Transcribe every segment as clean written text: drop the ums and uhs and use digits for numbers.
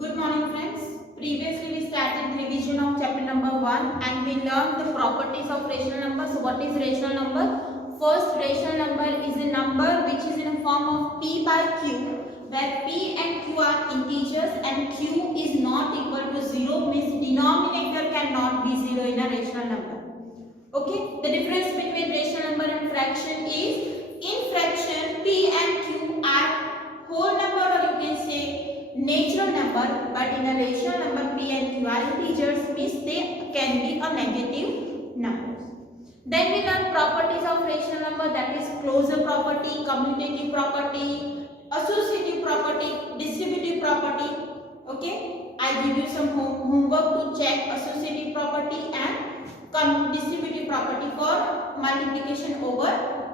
Good morning friends. Previously we started revision of chapter number 1 and we learned the properties of rational number. So what is rational number? First, rational number is a number which is in a form of p by q, where p and q are integers and q is not equal to 0, means denominator cannot be 0 in a rational number. Okay, the difference between rational number and fraction is, in fraction p and q are whole number, or you can say natural number, but in a rational number p and q are integers, means they can be a negative numbers. Then we learn properties of rational number, that is closure property, commutative property, associative property, distributive property. Okay, I give you some homework to check associative property and distributive property for multiplication over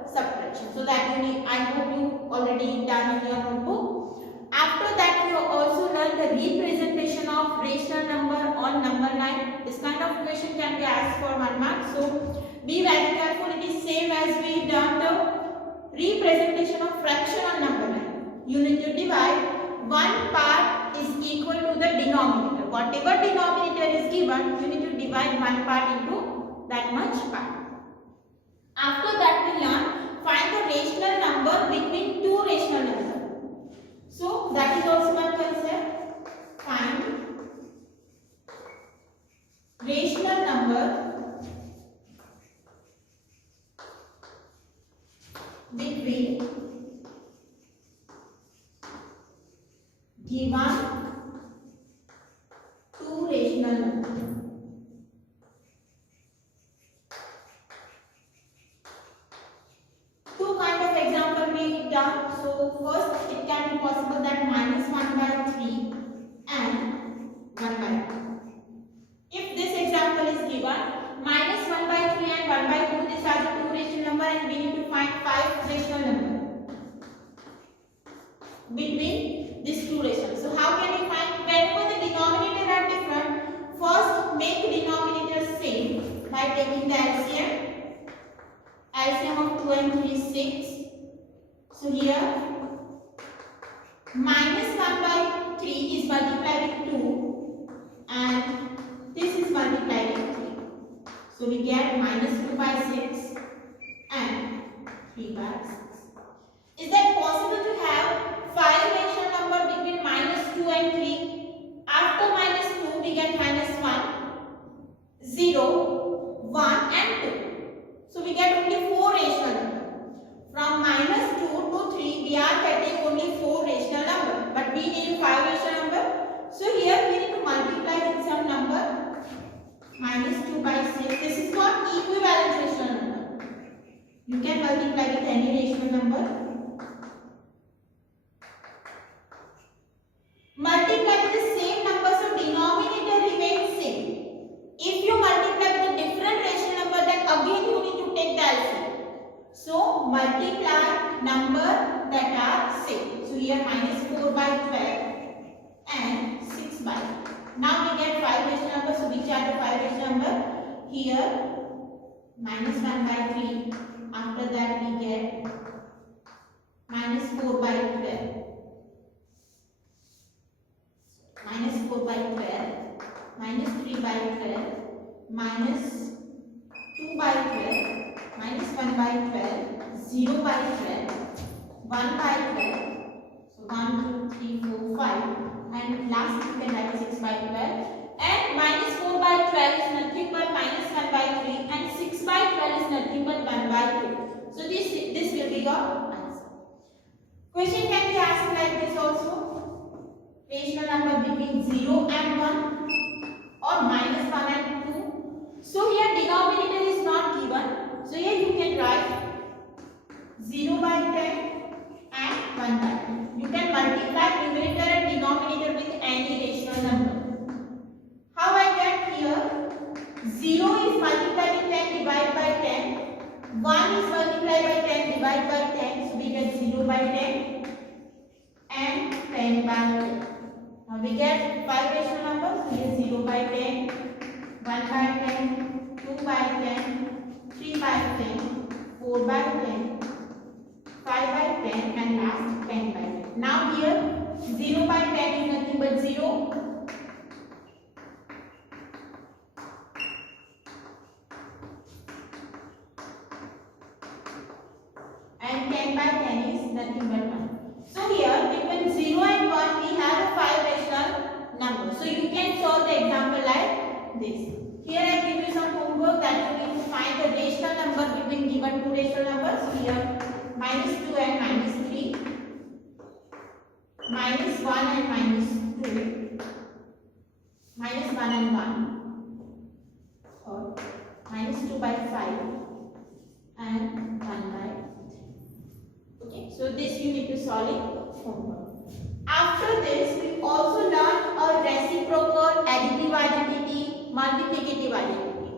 subtraction. So that you need, I hope you already done in your notebook. After that, you also learn the representation of rational number on number line. This kind of question can be asked for 1 mark. So be very careful. It is same as we done the representation of fraction on number line. You need to divide one part is equal to the denominator. Whatever denominator is given, you need to divide one part into that much part. After that, we learn find the rational number between two rational numbers. So that is also one concept. Find rational number between given two rational numbers. Two kind of example we done. So first, it can be possible that minus 1 by 3 and 1 by 2. If this example is given, minus 1 by 3 and 1 by 2, these are the two rational number, and we need to find 5 rational number between these two rational. So how can we find? Whenever the denominator are different, first make denominator same by taking the LCM. LCM of 2 and 3 is 6. So here minus 1 by 3 is multiplied with 2 and this is multiplied with 3. So we get minus 2 by 6 and 3 by 6. Is that possible to have 5 rational number between minus 2 and 3? After minus 2 we get minus 1, 0, 1 and 2. So we get only 4 rational number. From minus 2 to 3 we are getting only 4 rational number, but we need 5 rational number. So here we need to multiply with some number. Minus 2 by 6. This is not equivalent rational number. You can multiply with any rational number. Multiply with the same number, so denominator remains same. If you multiply with a different rational number, then again you need to take the LCM. So multiply number that are same. So here minus 4 by 12 and 6 by 12. Now we get 5 rational numbers. So which are the 5 rational number? Here minus 1 by 3. After that we get minus 4 by 12. Minus 4 by 12. Minus 3 by 12. Minus 2 by 12. Minus 1 by 12, 0 by 12, 1 by 12, so 1, 2, 3, 4, 5, and last you can write 6 by 12, and minus 4 by 12 is nothing but minus 1 by 3, and 6 by 12 is nothing but 1 by 2. So this will be your answer. Question can be asked like this also. Rational number between 0 and 1 or minus 1 and 2. So here denominator is not given. So here you can write 0 by 10 and 1 by 10. You can multiply numerator and denominator with any rational number. How I get here? 0 is multiplied with 10 divided by 10. 1 is multiplied by 10 divided by 10. So we get 0 by 10 and 10 by 10. Now we get 5 rational numbers. So here 0 by 10, 1 by 10, 2 by 10. 3 by 10, 4 by 10, 5 by 10 and last 10 by 10. Now here 0 by 10 is nothing but but 0. And 10 by 10 is nothing but 1. So here between 0 and 1 we have a 5 rational number. So you can solve the example like this. Here I give you some homework that you need to find the rational number between given two rational numbers. So here -2 and -3, -1 and -2, -1 and 1, or -2 by 5 and 1 by 3. Okay, so this you need to solve it homework. After this, we also learn a reciprocal additive identity, multiplicative identity.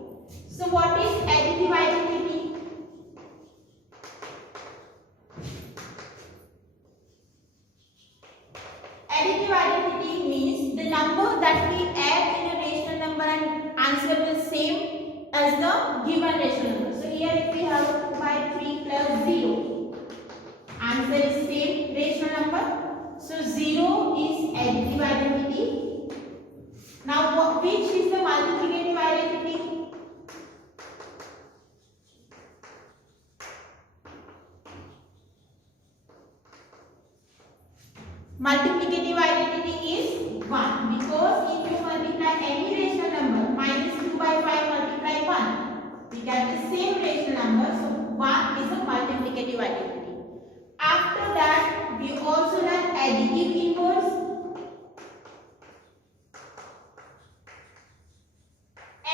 So what is additive identity? Additive identity means the number that we add in a rational number and answer the same as the given rational number. So here if we have 2 by 3 plus 0, answer is same rational number. So 0 is additive identity. Now which is the multiplicative identity? Multiplicative identity is 1, because if you multiply any rational number, -2 by 5 multiply 1, we get the same rational number. So 1 is a multiplicative identity. After that, we also learn additive inverse.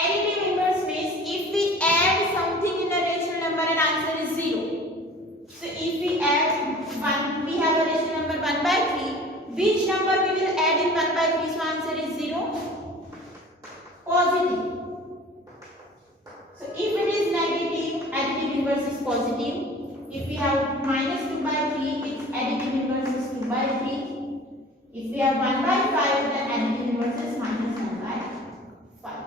Additive inverse means if we add something in a rational number and answer is 0. So if we add 1, we have a rational number 1 by 3. Which number we will add in 1 by 3? So answer is 0. Positive. So if it is negative, additive inverse is positive. If we have -2 by 3, its additive inverse is 2 by 3. If we have 1 by 5, then additive inverse is -1 by 5.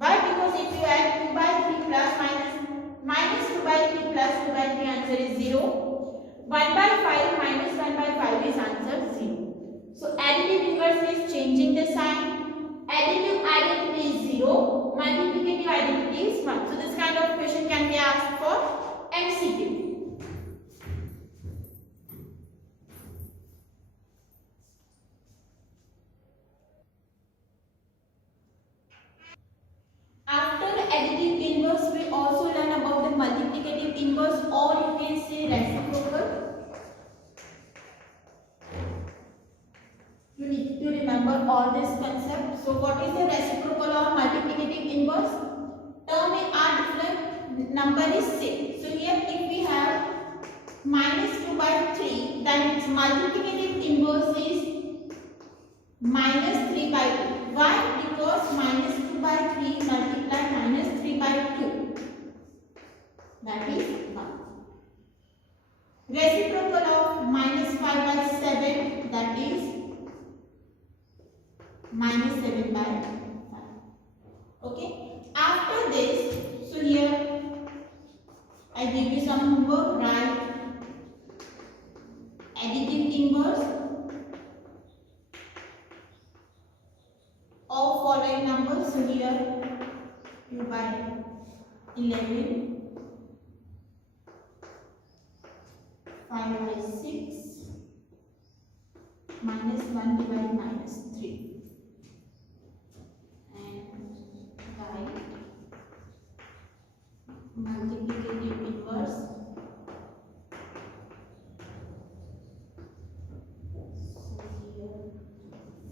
Why? Because if you add 2 by 3 plus -2 by 3 plus 2 by 3, answer is 0. 1 by 5 minus 1 by 5 is answer 0. So additive inverse is changing the sign. Additive identity is 0. Multiplicative identity is 1. So this kind of question can be asked for MCQ. After additive inverse, we also learn about the multiplicative inverse, or you can say reciprocal. You need to remember all this concept. So what is the reciprocal or multiplicative inverse? Term are different, number is same. So here if we have -2 by 3, then its multiplicative inverse is -3 by 2. Why? Because -2 by 3 multiply -3 by 2. That is 1. Reciprocal of -5 by 7, that is -7 by 5. Okay. After this, so here I give you some homework. Write additive inverse of following numbers. So here 2 by 11, 5 by 6, -1 divided -3. Multiplicative inverse so here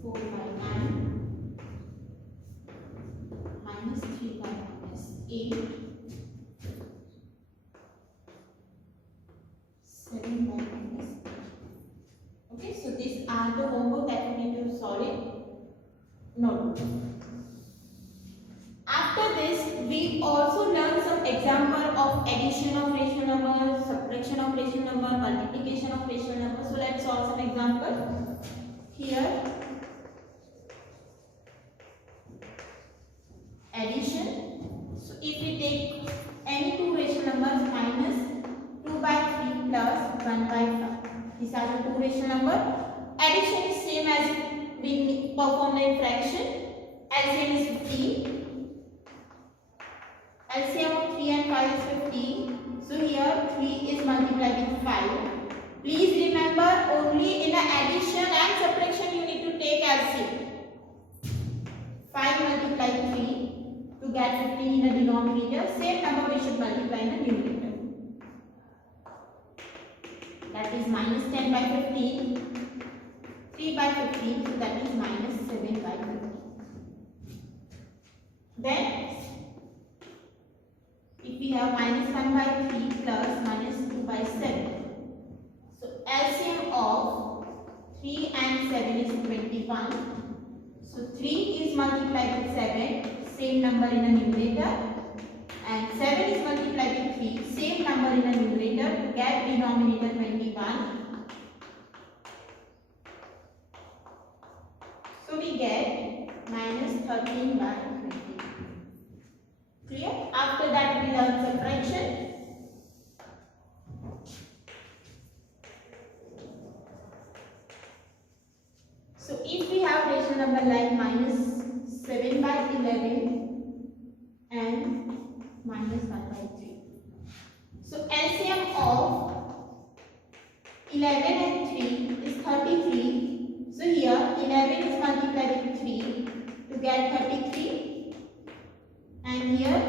4 by 9 -3 by -8 7 by -8. Okay, so these are the homework that you need to solve it. Note. After this, we also learn some example of addition of rational numbers, subtraction of rational number, multiplication of rational number. So let's solve some example. Here, addition. So if we take any two rational numbers, -2 by 3 plus 1 by 5. These are the two rational number. Addition is same as we we perform the fraction. LCM is 15. LCM of 3 and 5 is 15. So here 3 is multiplied with 5. Please remember, only in addition and subtraction you need to take LCM. 5 multiplied 3 to get 15 in the denominator. Same number we should multiply in the numerator. That is minus 10 by 15. 3 by 15, so that is minus 7 by 15. Then, if we have minus 1 by 3 plus minus 2 by 7. So, LCM of 3 and 7 is 21. So, 3 is multiplied with 7, same number in the numerator. And 7 is multiplied with 3, same number in the numerator, to get denominator 21. So we get minus 13 by 20. Clear? After that we learn subtraction. So if we have rational number like minus 7 by 11 and minus 1 by 3. So LCM of 11 and 3 is 33. So here 11 is multiplied with 3 to get 33. And here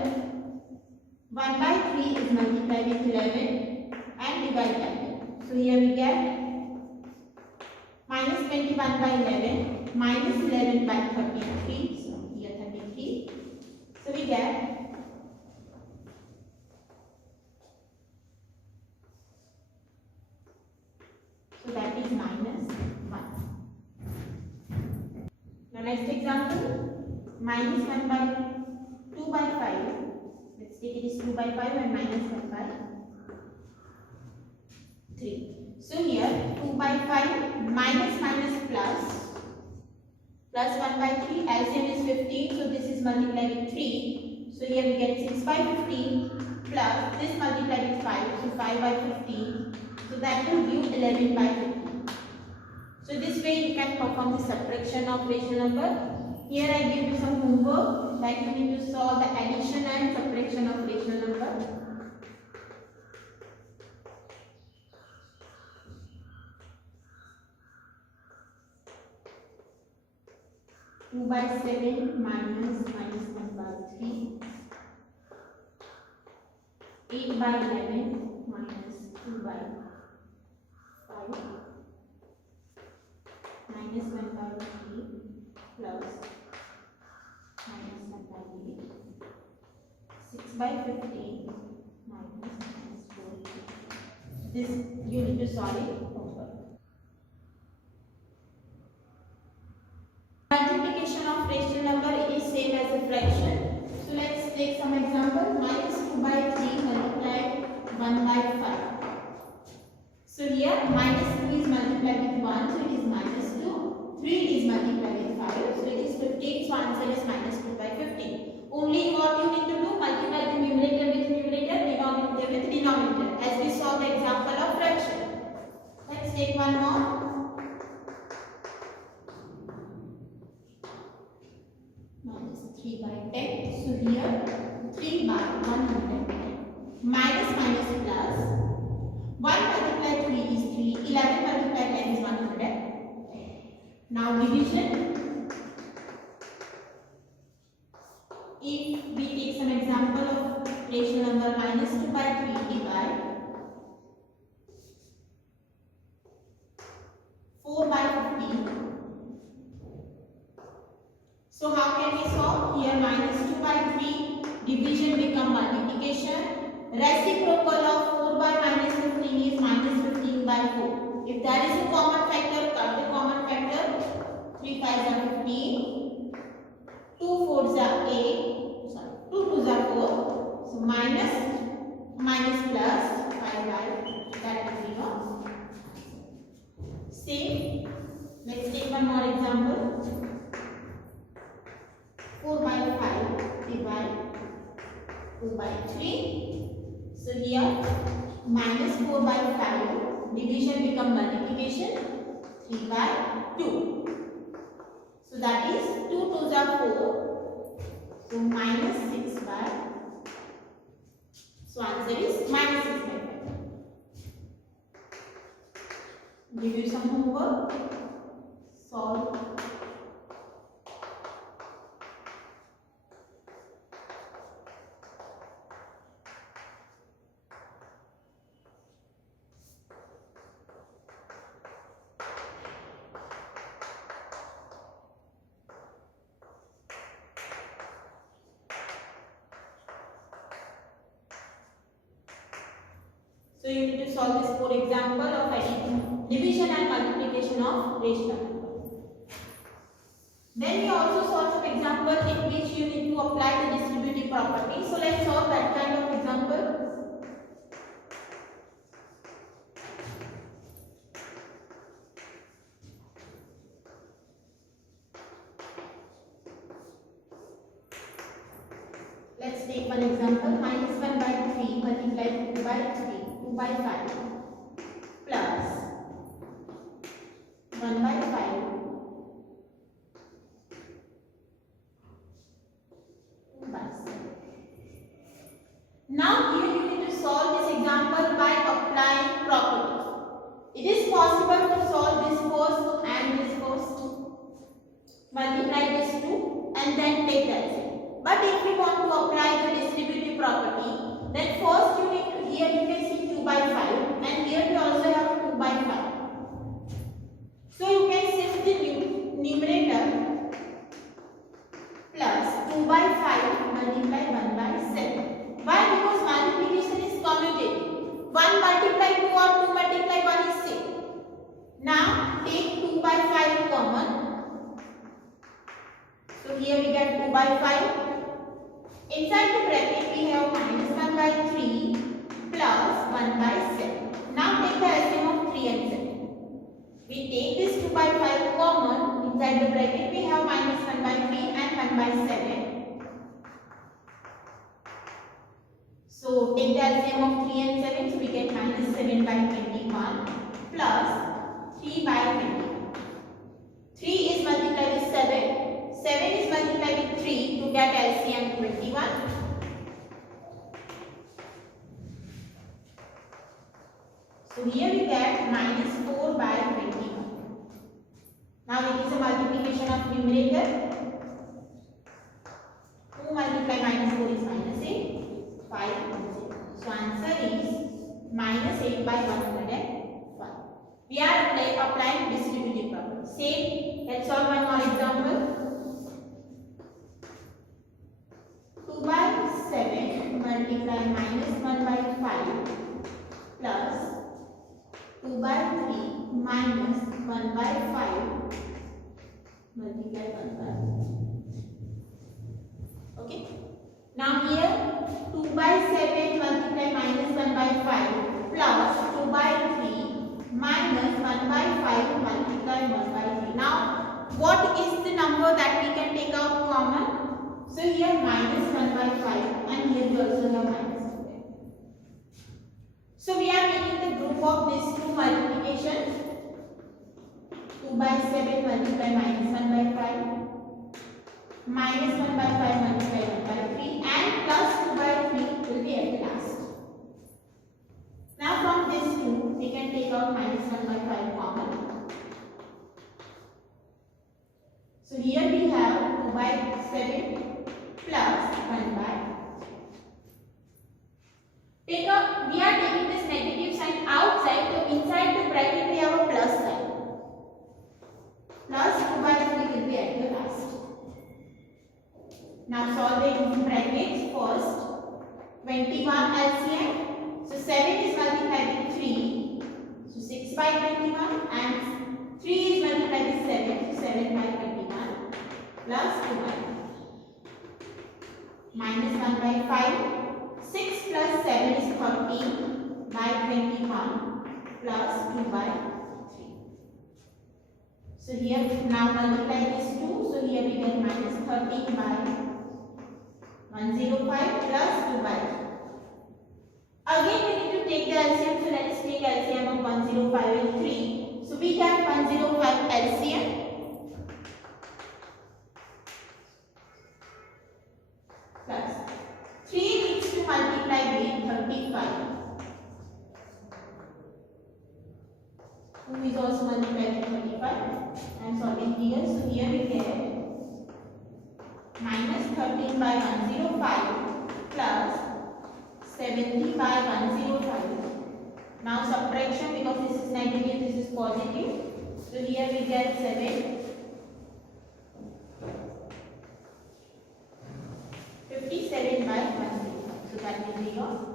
1 by 3 is multiplied with 11 and divided by 10. So here we get minus 21 by 11 minus 11 by 33. So here 33. So we get so that is minus 1. Now next example, minus 1 by 2 by 5. Let's take it is 2 by 5 and minus 1 by 3. So here 2 by 5 minus minus plus 1 by 3. LCM is 15. So this is multiplied with 3. So here we get 6 by 15 plus this multiplied with 5. So 5 by 15. So that will give 11 by 15. So this way you can perform the subtraction of rational number. Here I give you some homework, like you need to solve the addition and subtraction of rational number. Two by 7 minus 1 by 3. 8 by 11 minus 2 by 5 minus 1 by 3 plus minus 1 by 8. 6 by 15 minus 4. This you need to solve it over. Multiplication of rational number is same as a fraction. So let's take some example. Minus 2 by 3 multiplied 1 by 5. So here minus 2 is multiplied with 1, so it is minus 2. 3 is multiplied with 5, so it is 15. So answer is minus 2 by 15. Only what you need to do, multiply the numerator with numerator, denominator with denominator, as we saw the example of fraction. Let's take one more. Minus 3 by 10. So here 3 by 110. Minus minus plus. 1 multiplied 3 is 3. 11 multiplied 10 is 100. Now division. If we take some example of rational number minus 2 by 3 divide 4 by 15. So how can we solve? Here minus 2 by 3 division become multiplication. Reciprocal of 4 by minus 15 is minus 15 by 4. If there is a common factor, cut the common factor. 3 5s are 15. 2 4s are 8. Sorry, 2 2s are 4. So minus plus 5 by that will be your. Same. Let's take one more example. 4 by 5 divide 2 by 3. So here minus 4 by 5 division become multiplication. 3 by 2. that is 2 2s are 4. So minus 6 by. So answer is minus 6 by 5. Give you some homework. Solve. So you need to solve this for example of addition, division and multiplication of rational number. Then we also solve some example in which you need to apply the distributive property. So let's solve that kind of example. Let's take one example. Minus 1 by 3 multiplied 2 by 3. 2 by 5 plus 1 by 5 2 by 7. Now here you need to solve this example by applying properties. It is possible to solve this first and this first. Multiply this 2 and then take that same. But if you want to apply the distributive property, then first you need to, here you can see 2 by 5 and here we also have 2 by 5. So you can shift the numerator plus 2 by 5 multiply 1 by 7. Why? Because multiplication is commutative. 1 multiply 2 or 2 multiply 1 is same. Now take 2 by 5 common. So here we get 2 by 5. Inside the bracket we have minus 1 by 3 plus 1 by 7. Now take the LCM of 3 and 7. We take this 2 by 5 common. Inside the bracket we have minus 1 by 3 and 1 by 7. So take the LCM of 3 and 7. So we get minus 7 by 21 plus 3 by 21. 3 is multiplied with 7. 7 is multiplied with 3 to get LCM 21. So here we get minus 4 by 21. Now it is a multiplication of numerator. 2 multiply minus 4 is minus 8. 5 and 0. So answer is minus 8 by 105. We are applying distributive property. Same. Let's solve one more example. 2 by 7 multiply minus 1 by 5 plus 2 by 3 minus 1 by 5 multiply 1 by 5. Okay. Now here 2 by 7 multiply minus 1 by 5 plus 2 by 3 minus 1 by 5 multiply 1 by 3. Now what is the number that we can take out common? So here minus 1 by 5 and here we also have minus 1 by 5. So we are making the group of these two multiplications. 2 by 7 multiply minus 1 by 5. Minus 1 by 5 multiply 1 by 3 and plus 2 by 3 will be at last. Now from this 2 we can take out minus 1 by 5 common. So here we have 2 by 7 plus 1 by 3. We are taking this negative sign outside, so inside the bracket we have a plus sign. Plus 2 by 3 will be at the last. Now solve the brackets first. 21 LCM. So 7 is multiplied with 3. So 6 by 21 and 3 is multiplied with 7. So 7 by 21 plus 2 by 3. Minus 1 by 5. 6 plus 7 is 13 by 21 plus 2 by 3. So here now multiply this 2. So here we get minus 13 by 105 plus 2 by 3. Again we need to take the LCM. So let us take LCM of 105 and 3. So we get 105 LCM. by 105. Now subtraction, because this is negative, this is positive. So here we get 7. 57 by 105. So that will be your